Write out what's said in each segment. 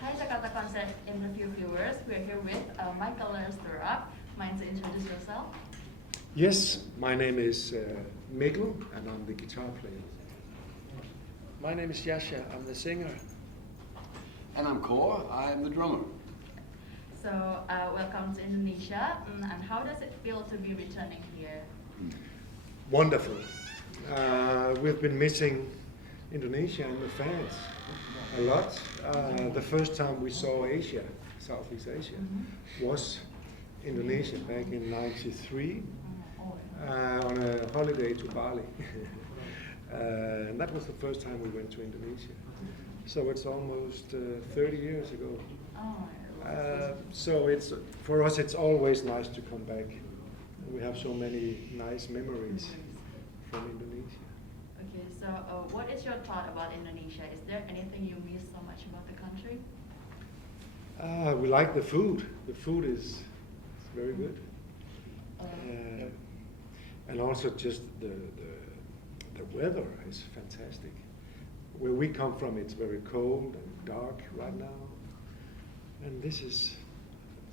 Hi Jakarta Concert interview viewers. We're here with Michael Lersterup. Mind to introduce yourself? Yes, my name is Mikkel, and I'm the guitar player. My name is Yasha, I'm the singer. And I'm Kåre, I'm the drummer. So, welcome to Indonesia. And how does it feel to be returning here? Wonderful. We've been missing Indonesia and the fans a lot. The first time we saw Asia, Southeast Asia, was Indonesia back in '93 on a holiday to Bali. And that was the first time we went to Indonesia. So it's almost 30 years ago. So it's for us, it's always nice to come back. We have so many nice memories from Indonesia. Okay, so what is your thought about Indonesia? Is there anything you miss so much about the country? We like the food. The food is very good. And also just the weather is fantastic. Where we come from, it's very cold and dark right now. And this is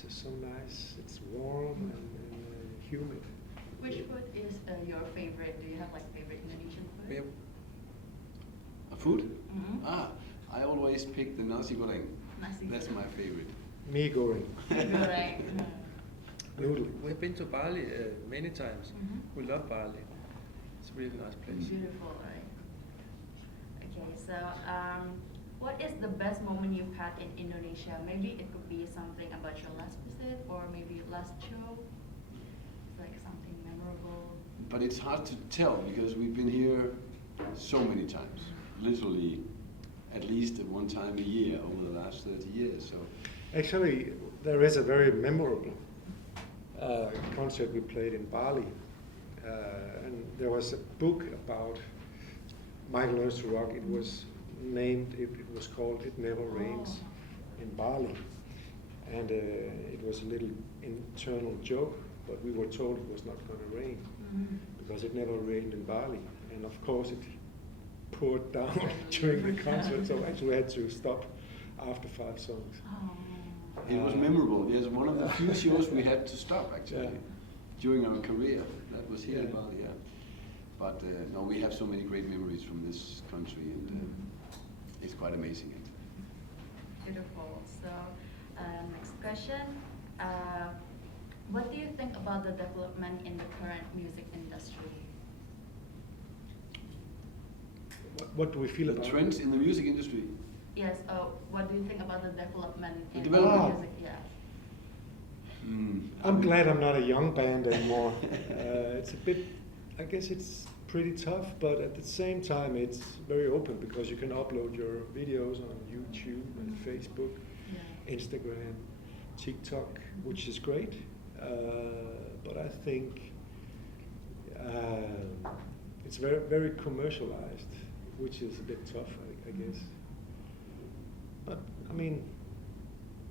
just so nice. It's warm and humid. Which food is your favorite? Do you have like favorite Indonesian food? A food? Mm-hmm. I always pick the nasi goreng. Nasi That's goreng. my favorite. Mee goreng. Goreng. Noodle. We've been to Bali many times. Mhm. We love Bali. It's a really nice place. Beautiful, right? Okay, so what is the best moment you've had in Indonesia? Maybe it could be something about your last visit or maybe last show. Like something memorable. But it's hard to tell because we've been here so many times. Literally at least at one time a year over the last 30 years. So Actually, there is a very memorable concert we played in Bali. And there was a book about Michael Lersterup. It was named, it was called It Never Rains in Bali. And it was a little internal joke, but we were told it was not going to rain because it never rained in Bali. And of course it poured down during the concert, so actually we had to stop after 5 songs. it was memorable. It was one of the few shows we had to stop actually during our career. That was here in Bali, yeah. But no, we have so many great memories from this country, and it's quite amazing. Beautiful. So, next question. What do you think about the development in the current music industry? What do we feel The about trends in the music industry. Yes, what do you think about the development The in development. music? Yeah. I'm glad I'm not a young band anymore. It's a bit, I guess it's pretty tough, but at the same time it's very open because you can upload your videos on YouTube and Facebook, Instagram, TikTok, which is great. But I think it's very, very commercialized, which is a bit tough, I guess. But I mean,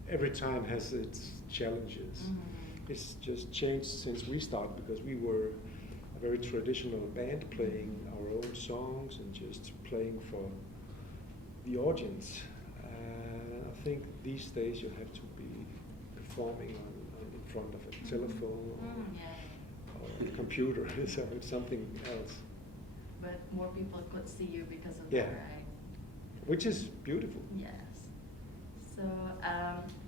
every time has its challenges. It's just changed since we started because we were a very traditional band playing our own songs and just playing for the audience. I think these days you have to be performing in front of a telephone or a computer, so it's something else. But more people could see you because of Yeah. that, right? Which is beautiful. Yes. So,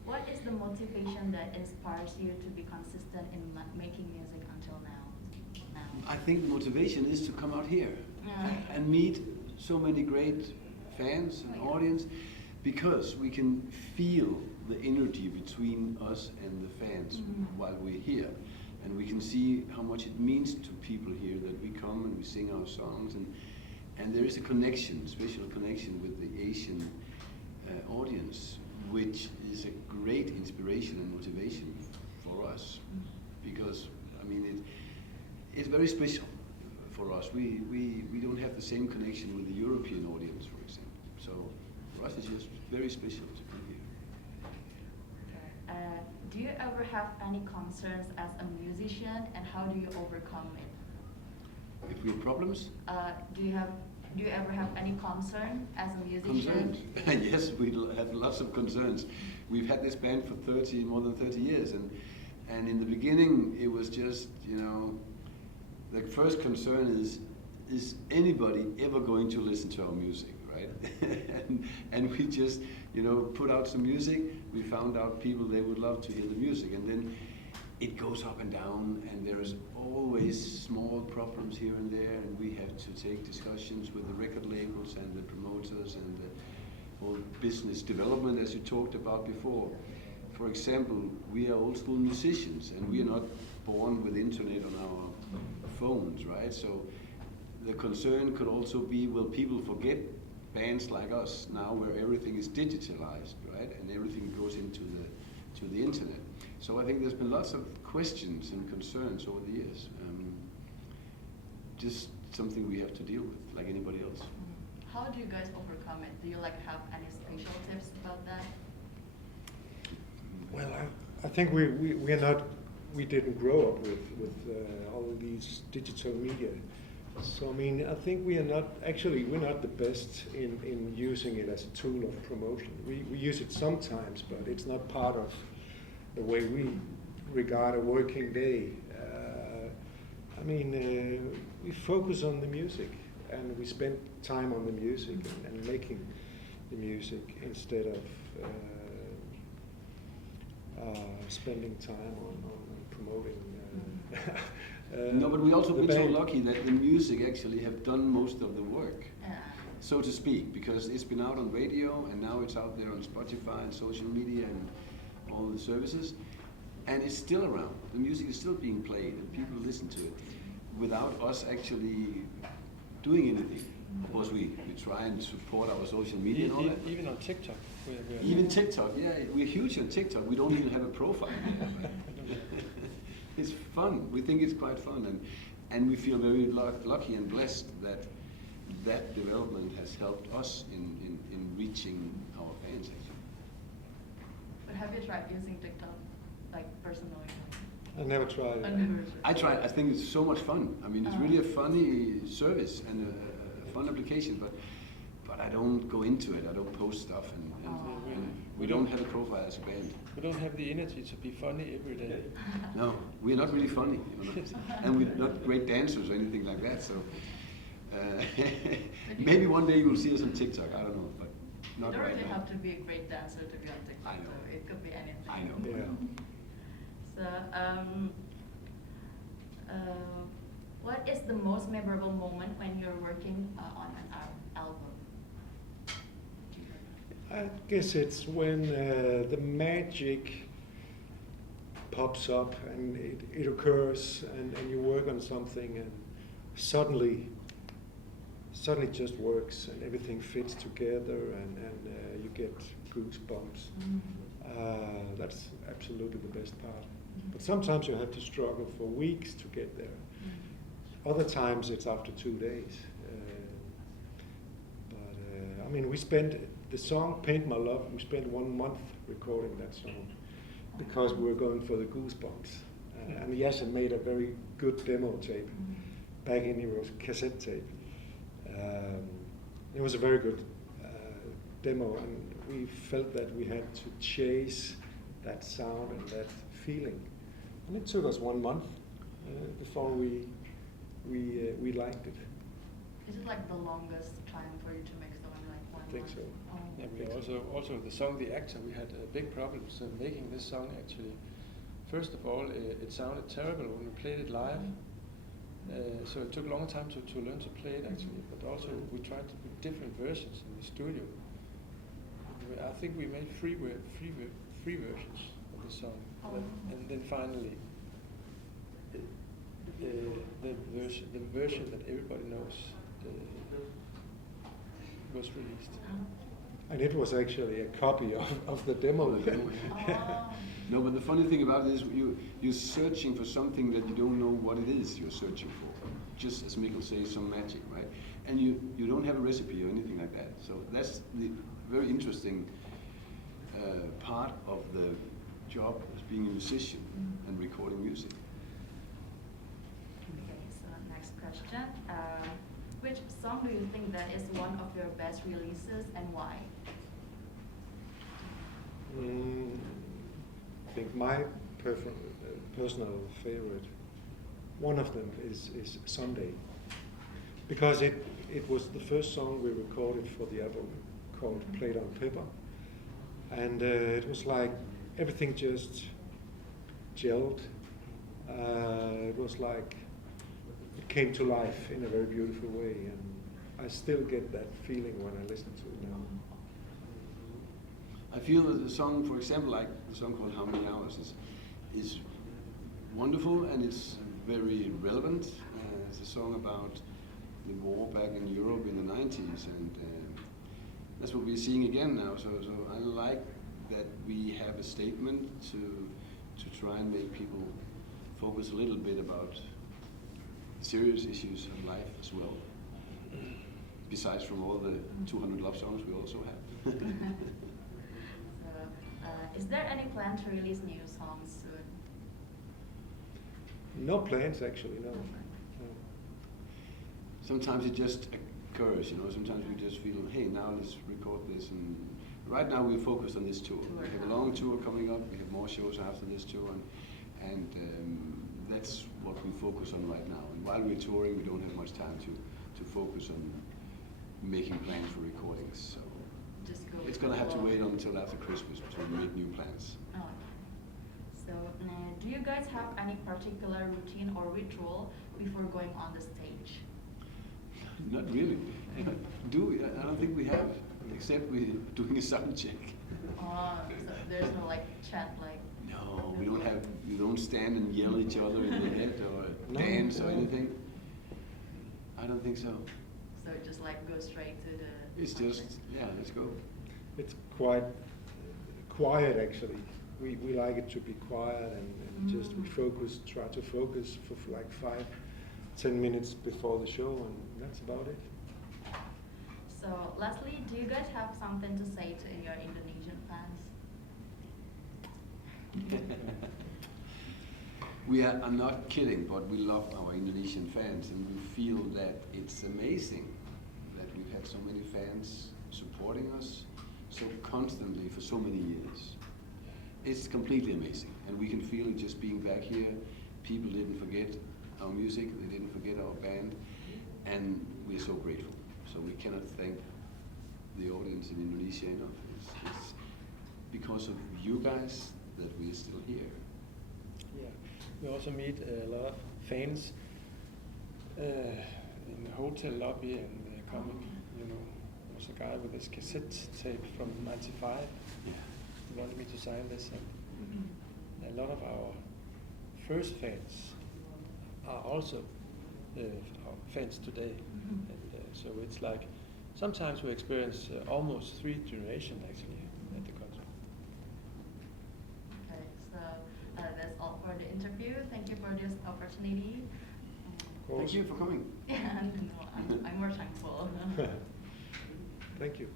what is the motivation that inspires you to be consistent in making music until now? I think the motivation is to come out here and meet so many great fans and audience, because we can feel the energy between us and the fans while we're here. And we can see how much it means to people here that we come and we sing our songs, and there is a connection, special connection with the Asian audience, which is a great inspiration and motivation for us, because I mean it's very special for us. We don't have the same connection with the European audience, for example. So for us it's just very special to be here. Do you ever have any concerns as a musician, and how do you overcome it? If we have problems, Do you have do you ever have any concern as a musician? Concerns? Yes, we have lots of concerns. We've had this band for more than 30 years, and in the beginning it was just, the first concern is anybody ever going to listen to our music, right? and we just, put out some music. We found out people, they would love to hear the music, and then it goes up and down, and there is always small problems here and there, and we have to take discussions with the record labels and the promoters and the whole business development, as you talked about before. For example, we are old school musicians, and we are not born with internet on our phones, right? So the concern could also be, will people forget bands like us now, where everything is digitalized, right? And everything goes into the internet. So I think there's been lots of questions and concerns over the years. Just something we have to deal with, like anybody else. How do you guys overcome it? Do you have any special tips about that? Well, I think we didn't grow up with all of these digital media. So I think we're not the best in using it as a tool of promotion. We use it sometimes, but it's not part of the way we regard a working day. We focus on the music, and we spend time on the music and making the music instead of spending time on promoting. No, but we also the been so band. lucky that the music actually have done most of the work, Yeah. so to speak, because it's been out on radio, and now it's out there on Spotify and social media and all the services, and it's still around. The music is still being played, and people listen to it without us actually doing anything. Of course, we try and support our social media and all that. Even on TikTok. Even TikTok, yeah, we're huge on TikTok. We don't even have a profile. It's fun. We think it's quite fun, and we feel very lucky and blessed that development has helped us in reaching our fans, actually. But have you tried using TikTok, personally? I never tried it. I tried. I think it's so much fun. It's really a funny service and a fun application, but I don't go into it. I don't post stuff, and we don't have a profile as a band. We don't have the energy to be funny every day. No, we're not really funny, and we're not great dancers or anything like that. So maybe one day you will see us on TikTok. I don't know, but not you don't right really now. have to be a great dancer to be on TikTok. I know. So it could be anything. I know. Yeah. So, what is the most memorable moment when you're working on an album? I guess it's when the magic pops up and it occurs, and you work on something, and suddenly it just works, and everything fits together, and you get goosebumps. That's absolutely the best part. But sometimes you have to struggle for weeks to get there. Other times it's after 2 days. We spent the song "Paint My Love." We spent 1 month recording that song because we were going for the goosebumps. And Yasha made a very good demo tape. Back in it was cassette tape. It was a very good demo, and we felt that we had to chase that sound and that feeling. And it took us 1 month before we liked it. Is it the longest time for you to make something like 1 month? I think so. Oh. Yeah, we also the song "The Actor." We had big problems making this song. Actually, first of all, it sounded terrible when we played it live. So it took a long time to learn to play it, actually. But also we tried to put different versions in the studio. I think we made three versions of the song, and then finally the version that everybody knows was released. And it was actually a copy of the demo. No, but the funny thing about it is you're searching for something that you don't know what it is you're searching for. Just as Mikkel says, some magic, right? And you don't have a recipe or anything like that. So that's the very interesting part of the job as being a musician and recording music. Okay, so next question. which song do you think that is one of your best releases and why? I think my personal favorite, one of them is Sunday, because it was the first song we recorded for the album called Played on Paper, and it was like everything just gelled. It was like it came to life in a very beautiful way, and I still get that feeling when I listen to it now. I feel that the song, for example, like the song called How Many Hours is wonderful and it's very relevant. It's a song about the war back in Europe in the 90s, and that's what we're seeing again now. So I like that we have a statement to try and make people focus a little bit about serious issues of life as well, besides from all the 200 love songs we also have. Is there any plan to release new songs soon? No plans actually, no. Sometimes it just occurs, you know. Sometimes we just feel, hey, now let's record this. And right now we're focused on this tour. We have a long tour coming up. We have more shows after this tour, and that's what we focus on right now. And while we're touring, we don't have much time to focus on making plans for recordings. So Just go it's going to have to wait until after Christmas to make new plans. Oh, okay. So, do you guys have any particular routine or ritual before going on the stage? Not really. Do we? I don't think we have, except we're doing a sound check. So there's no like chat like. No, we don't have. We don't stand and yell at each other in the head or No, dance or no. anything. I don't think so. So just like go straight to the. It's just, yeah, let's go. It's quite quiet actually. We like it to be quiet and just we try to focus for like 5-10 minutes before the show, and that's about it. So lastly, do you guys have something to say to your Indonesian fans? I'm not kidding, but we love our Indonesian fans, and we feel that it's amazing that we've had so many fans supporting us so constantly for so many years. It's completely amazing, and we can feel it just being back here. People didn't forget our music, they didn't forget our band, and we're so grateful. So we cannot thank the audience in Indonesia enough. It's because of you guys that we're still here. Yeah, we also meet a lot of fans in the hotel lobby, and they're coming. You know, there was a guy with his cassette tape from '95. Yeah. He wanted me to sign this, and a lot of our first fans are also our fans today. And so it's like sometimes we experience almost 3 generations actually at the concert. Okay, so that's all for the interview. Thank you for this opportunity. Of course. Thank you for coming. Yeah, no, I'm more thankful. Thank you.